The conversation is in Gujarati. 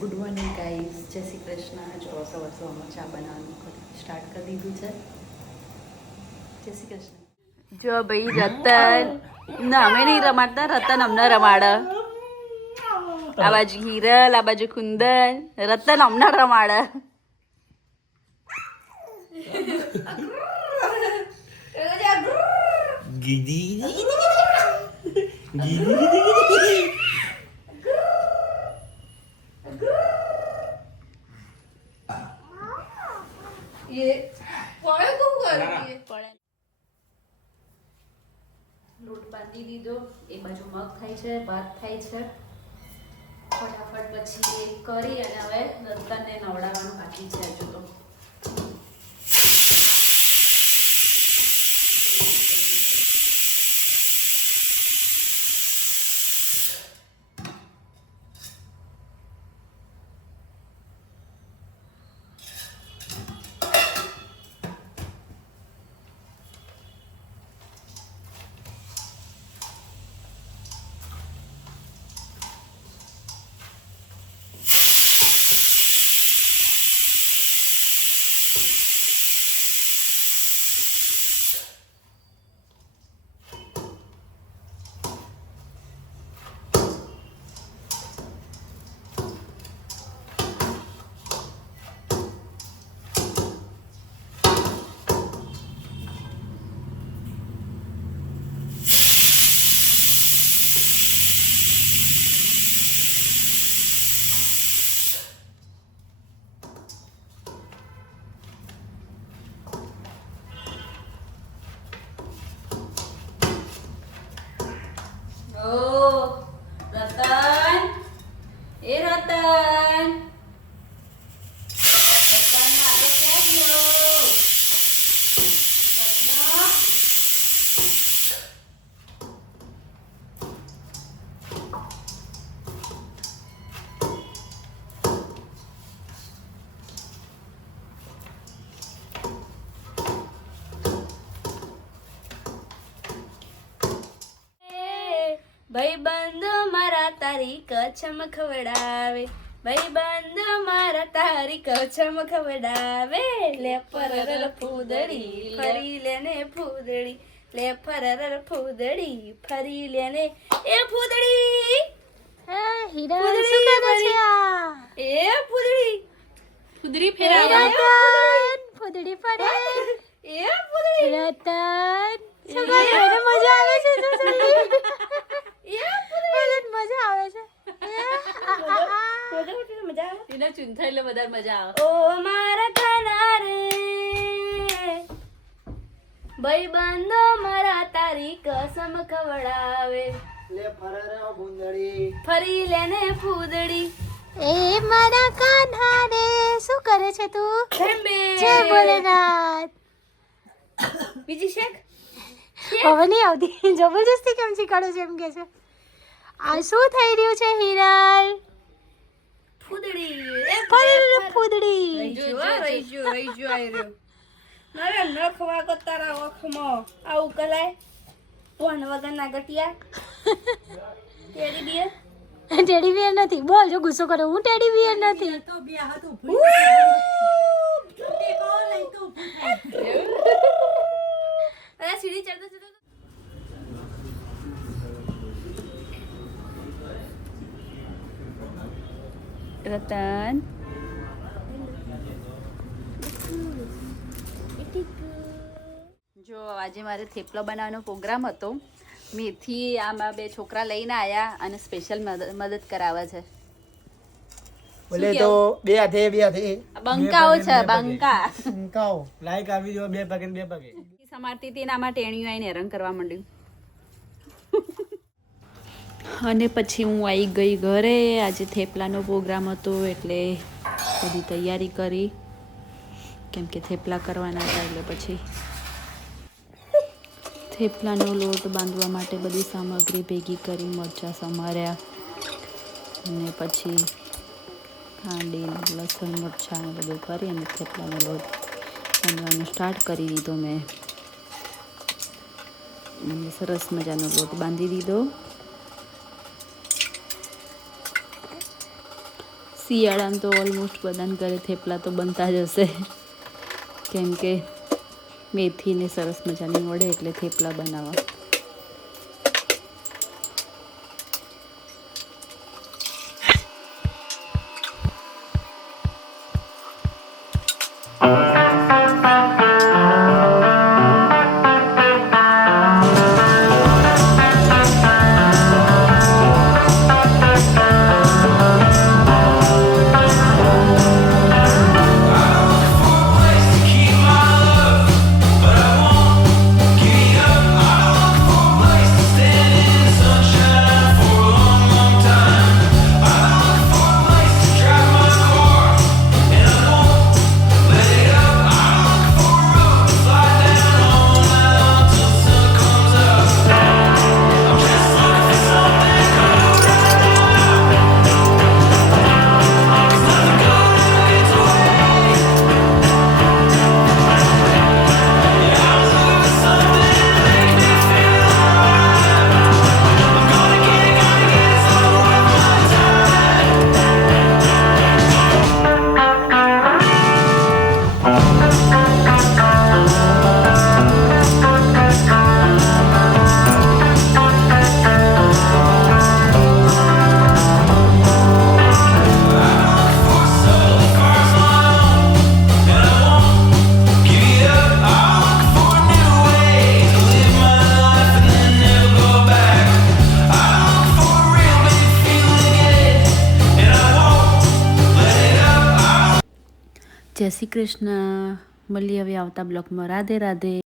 ગુડ મોર્નિંગ ગાઈઝ, જય શ્રી કૃષ્ણ. જો સવારમાં ચા બનાવવાનું સ્ટાર્ટ કરી દીધું છે. જય શ્રી કૃષ્ણ. જો ભાઈ રતન ના અમે નહીં રમાડતા, રતન અમને રમાડ. આ બાજુ હિરલ, આ બાજુ કુંદન, રતન અમને રમાડ. લોટ બાંધી દીધો. એક બાજુ મગ થાય છે, ભાત થાય છે. ફટાફટ પછી એ કરી અને હવે રતનને નવડાવવાનું બાકી છે હજુ તો. ભાઈબંધો મારા તારી કચ્છમ ખવડાવે, ભાઈબંધો મારા તારી કચ્છમ ખવડાવે. લે ફરર ફૂદડી ફરી લેને ફૂદડી, લે ફરર ફૂદડી ફરી લેને એ ફૂદડી. હે હીરા શું કરે છે આ? એ ફૂદડી ફૂદડી ફેરાવે. ફૂદડી ફરે એ ફૂદડી રતન શું કરે? મને મજા આવે છે તો જલ્દી મજા આવે છે. એના ચૂંથા એટલે વધારે મજા આવે. ઓ મારા ખાના રે ભાઈબંધો મારા તારી કસમ ખવડાવે, લે ફરર ભૂંદડી ફરી લેને ફૂદડી. એ મારા કાન્હા રે શું કરે છે તું? જય ભોલેનાથ. બીજી શેક હવે નહીં આવતી. જબરજસ્તી કેમ શીખાડો છે એમ કે છે. આ શું થઈ રહ્યું છે હિરલ? ફૂદડી એ ફૂદડી. રહી જો આઈ રહ્યો. મારે નખ વાગો તારા ઓખમાં આવું કરાય. કોણ વગરના ગટિયા ટેડી બિયર. ટેડી બિયર નથી. બોલ જો ગુસ્સો કરે. હું ટેડી બિયર નથી. તો બે હતું અરે સીડી ચડતો ચડતો રતન જો આજે મારે થેપલા બનાવવાનો પ્રોગ્રામ હતો. મેથી આમાં બે છોકરા લઈને આવ્યા અને સ્પેશિયલ મદદ કરાવે છે. બોલે તો બે હાથે બંકાઓ છે બંકા. બંકાઓ લાઈક આવી જો બે પગે ને બે પગે સમારતી હતી ને આમાં ટેણીઓ આવીને હેરાન કરવા માંડ્યું. અને પછી હું આવી ગઈ ઘરે. આજે થેપલાનો પ્રોગ્રામ હતો એટલે બધી તૈયારી કરી, કેમ કે થેપલા કરવાના હતા. એટલે પછી થેપલાનો લોટ બાંધવા માટે બધી સામગ્રી ભેગી કરી, મરચાં સમાર્યા અને પછી ખાંડી લસણ મરચાં બધું કરી અને થેપલાનો લોટ બાંધવાનું સ્ટાર્ટ કરી દીધો મેં. અને સરસ મજાનો લોટ બાંધી દીધો. શિયાળામાં તો ઓલમોસ્ટ બધાને ઘરે થેપલા તો બનતા જ હશે, કેમ કે મેથીને સરસ મજાની મળે એટલે થેપલા બનાવવા. જય શ્રી કૃષ્ણ. મળીએ હવે આવતા બ્લોગમાં. રાધે રાધે.